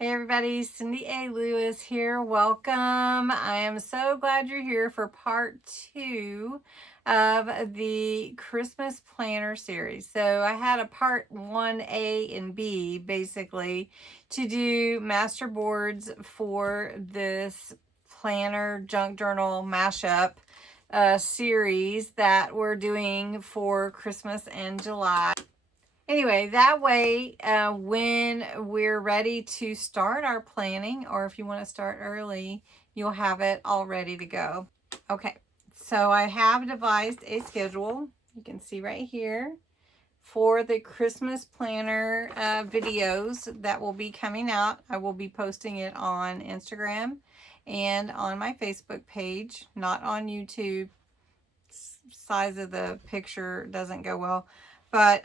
Hey everybody, Cindy A. Lewis here. Welcome. I am so glad you're here for part 2 of the Christmas Planner series. So I had a part 1A and B basically to do master boards for this planner junk journal mashup series that we're doing for Christmas and July. Anyway, that way, when we're ready to start our planning, or if you want to start early, you'll have it all ready to go. Okay, so I have devised a schedule, you can see right here, for the Christmas planner videos that will be coming out. I will be posting it on Instagram and on my Facebook page, not on YouTube. Size of the picture doesn't go well, but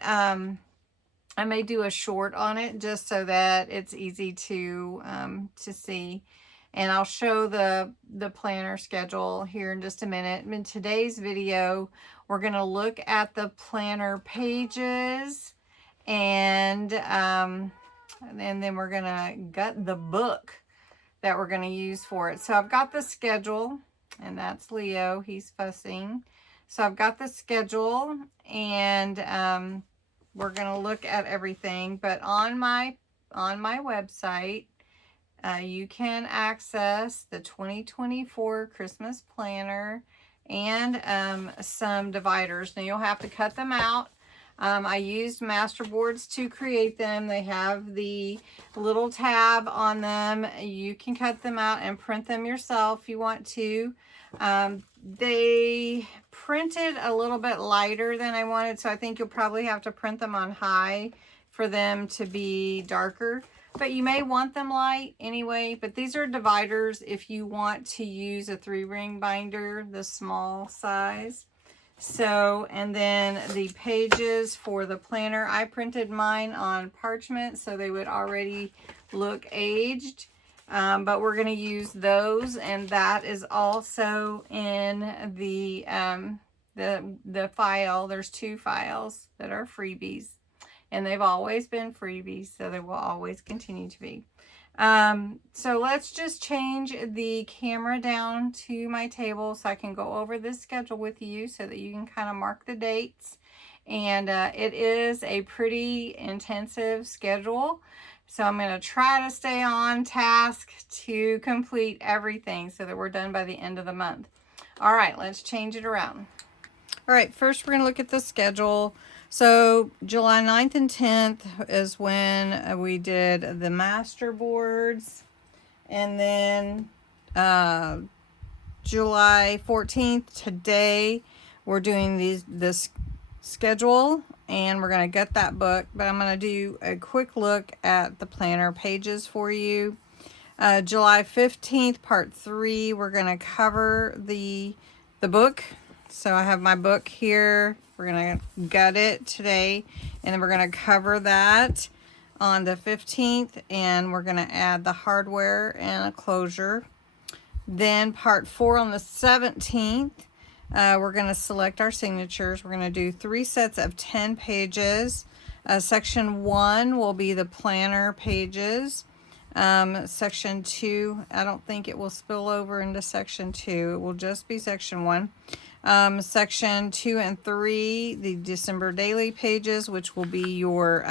I may do a short on it just so that it's easy to see. And I'll show the planner schedule here in just a minute. In today's video, we're going to look at the planner pages and then we're going to gut the book that we're going to use for it. So I've got the schedule, and that's Leo. He's fussing. So I've got the schedule, and we're going to look at everything, but on my website, you can access the 2024 Christmas planner and some dividers. Now you'll have to cut them out. I used masterboards to create them. They have the little tab on them. You can cut them out and print them yourself if you want to. They printed a little bit lighter than I wanted, so I think you'll probably have to print them on high for them to be darker. But you may want them light anyway. But these are dividers if you want to use a 3-ring binder, the small size. So, and then the pages for the planner, I printed mine on parchment so they would already look aged. But we're going to use those, and that is also in the file. There's 2 files that are freebies, and they've always been freebies, so they will always continue to be. So let's just change the camera down to my table so I can go over this schedule with you so that you can kind of mark the dates. And it is a pretty intensive schedule. So I'm going to try to stay on task to complete everything so that we're done by the end of the month. All right, let's change it around. All right, first we're going to look at the schedule. So July 9th and 10th is when we did the master boards. And then July 14th, today, we're doing this schedule, and we're going to gut that book. But I'm going to do a quick look at the planner pages for you. July 15th, part 3, we're going to cover the book. So I have my book here. We're going to gut it today, and then we're going to cover that on the 15th, and we're going to add the hardware and a closure. Then part 4 on the 17th, we're going to select our signatures. We're going to do 3 sets of 10 pages. Section 1 will be the planner pages. Section 2, I don't think it will spill over into section 2. It will just be section 1. Section 2 and 3, the December daily pages, which will be your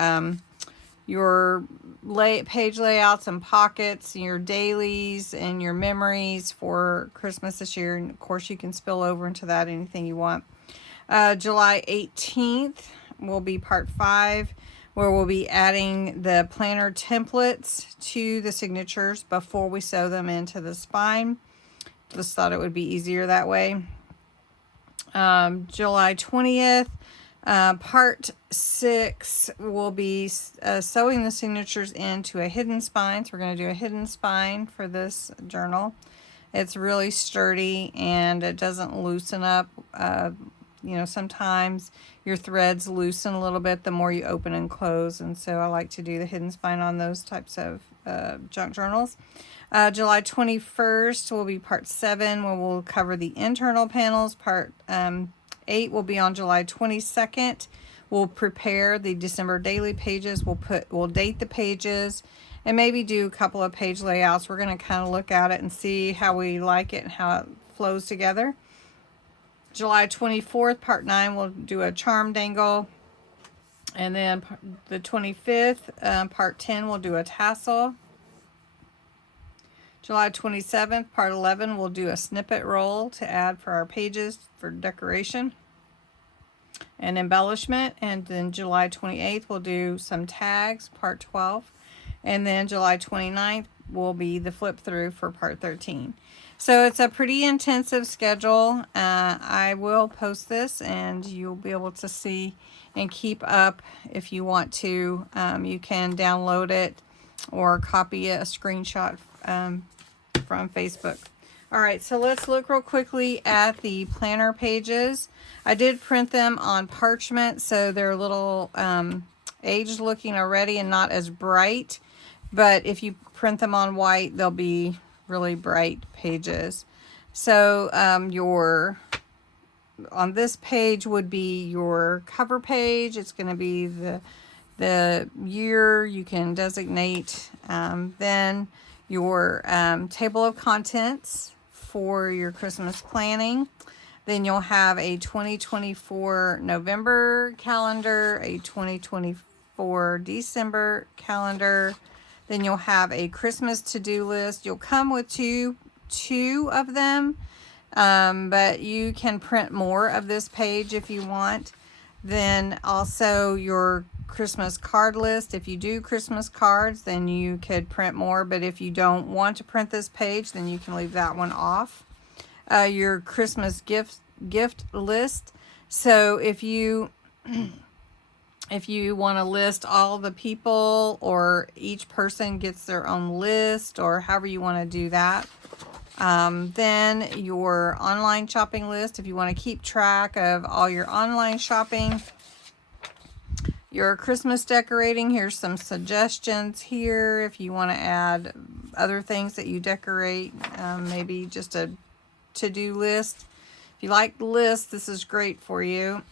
page layouts and pockets, your dailies and your memories for Christmas this year. And of course you can spill over into that anything you want. July 18th will be part 5, where we'll be adding the planner templates to the signatures before we sew them into the spine. Just thought it would be easier that way. July 20th, part 6 will be sewing the signatures into a hidden spine. So we're going to do a hidden spine for this journal. It's really sturdy and it doesn't loosen up. You know, sometimes your threads loosen a little bit the more you open and close, and so I like to do the hidden spine on those types of junk journals. July 21st will be part 7, where we'll cover the internal panels. Part 8 will be on July 22nd. We'll prepare the December daily pages. We'll date the pages, and maybe do a couple of page layouts. We're going to kind of look at it and see how we like it and how it flows together. July 24th, part 9, we'll do a charm dangle. And then the 25th, part 10, we'll do a tassel. July 27th, part 11, we'll do a snippet roll to add for our pages for decoration and embellishment. And then July 28th, we'll do some tags, part 12. And then July 29th will be the flip through for part 13. So it's a pretty intensive schedule. I will post this and you'll be able to see and keep up if you want to. You can download it or copy a screenshot from Facebook. All right, so let's look real quickly at the planner pages. I did print them on parchment, so they're a little aged looking already and not as bright. But if you print them on white, they'll be really bright pages. So on this page would be your cover page. It's going to be the year you can designate. Then your table of contents for your Christmas planning. Then you'll have a 2024 November calendar, a 2024 December calendar. Then you'll have a Christmas to-do list. You'll come with two of them, but you can print more of this page if you want. Then also your Christmas card list. If you do Christmas cards, then you could print more, but if you don't want to print this page, then you can leave that one off. Your Christmas gift list. So if you want to list all the people, or each person gets their own list, or however you want to do that. Then your online shopping list, if you want to keep track of all your online shopping. Your Christmas decorating, here's some suggestions here if you want to add other things that you decorate, maybe just a to-do list. If you like the list, this is great for you.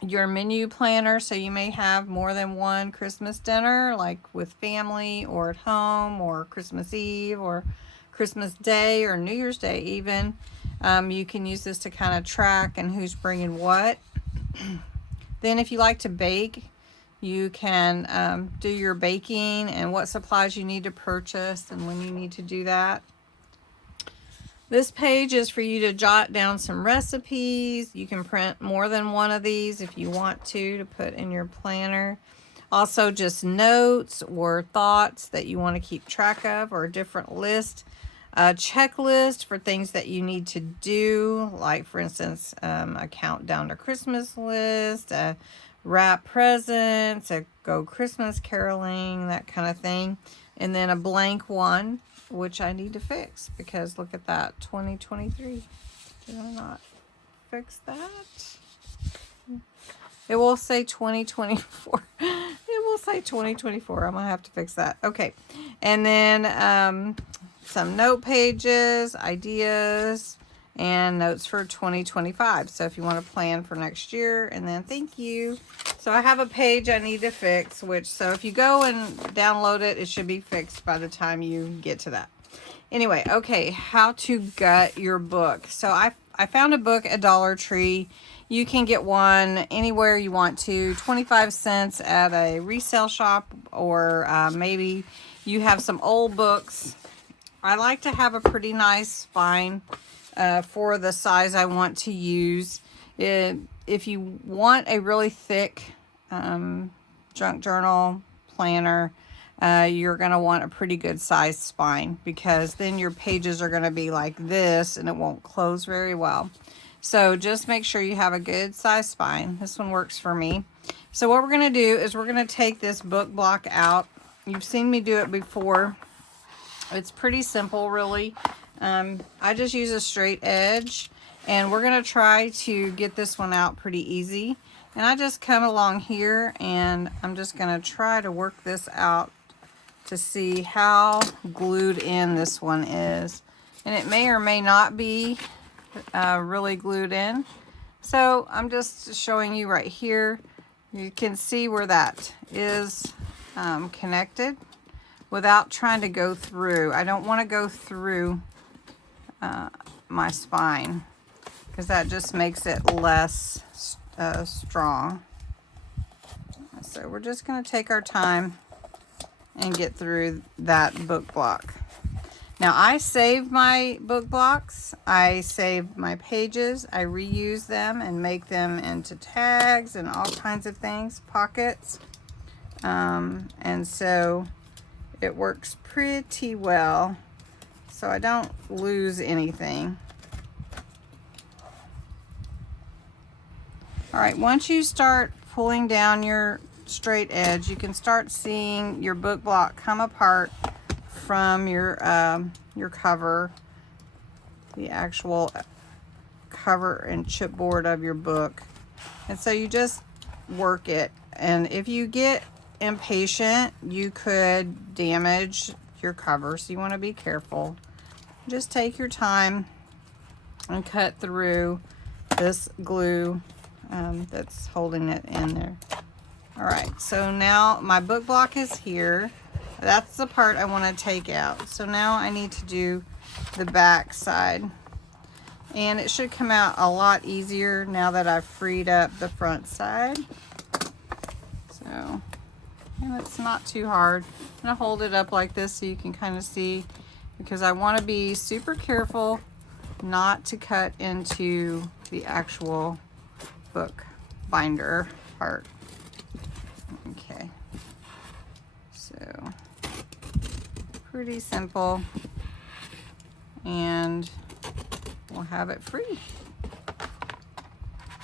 Your menu planner, so you may have more than one Christmas dinner, like with family or at home, or Christmas Eve or Christmas Day or New Year's Day even. You can use this to kind of track and who's bringing what. Then if you like to bake, you can do your baking and what supplies you need to purchase and when you need to do that. This page is for you to jot down some recipes. You can print more than one of these if you want to put in your planner. Also just notes or thoughts that you want to keep track of, or a different list. A checklist for things that you need to do, like for instance, a countdown to Christmas list, a wrap presents, a go Christmas caroling, that kind of thing. And then a blank one, which I need to fix because look at that, 2023. Did I not fix that? It will say 2024. It will say 2024. I'm gonna have to fix that. Okay. And then some note pages, ideas, and notes for 2025. So if you want to plan for next year, and then thank you. So I have a page I need to fix, so if you go and download it, it should be fixed by the time you get to that. Anyway, okay, how to gut your book. So I found a book at Dollar Tree. You can get one anywhere you want to, 25 cents at a resale shop, or maybe you have some old books. I like to have a pretty nice spine for the size I want to use. If you want a really thick junk journal planner, you're going to want a pretty good size spine, because then your pages are going to be like this and it won't close very well. So just make sure you have a good size spine. This one works for me. So what we're going to do is we're going to take this book block out. You've seen me do it before. It's pretty simple, really. I just use a straight edge, and we're going to try to get this one out pretty easy. And I just come along here, and I'm just going to try to work this out to see how glued in this one is. And it may or may not be really glued in. So I'm just showing you right here. You can see where that is connected. without trying to go through. I don't want to go through my spine because that just makes it less strong. So we're just going to take our time and get through that book block. Now I save my book blocks, I save my pages, I reuse them and make them into tags and all kinds of things, pockets. And so it works pretty well, so I don't lose anything. All right, once you start pulling down your straight edge, you can start seeing your book block come apart from your cover, the actual cover and chipboard of your book. And so you just work it, and if you get impatient, you could damage your cover, so you want to be careful. Just take your time and cut through this glue that's holding it in there. All right, so now my book block is here. That's the part I want to take out. So now I need to do the back side, and it should come out a lot easier now that I've freed up the front side. So, and it's not too hard. I'm gonna hold it up like this so you can kind of see, because I want to be super careful not to cut into the actual book binder part. Okay, so pretty simple, and we'll have it free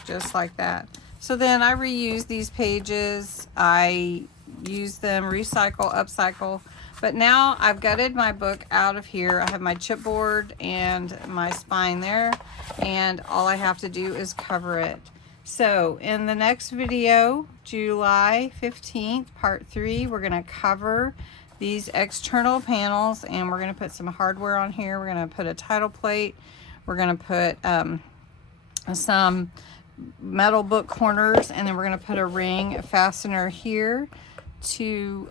just like that. So then I reuse these pages, I use them, recycle, upcycle. But now I've gutted my book out of here. I have my chipboard and my spine there, and all I have to do is cover it. So in the next video, July 15th, part 3, we're going to cover these external panels, and we're going to put some hardware on here. We're going to put a title plate. We're going to put some metal book corners, and then we're going to put a ring fastener here to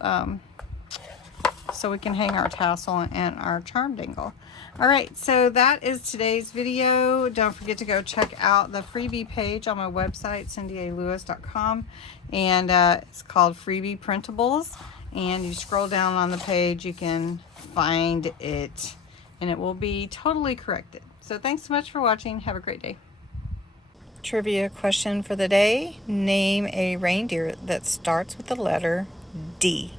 so we can hang our tassel and our charm dangle. All right, so that is today's video. Don't forget to go check out the freebie page on my website, cindyaLewis.com, and it's called Freebie Printables. And you scroll down on the page, you can find it, and it will be totally corrected. So thanks so much for watching. Have a great day. Trivia question for the day. Name a reindeer that starts with the letter D.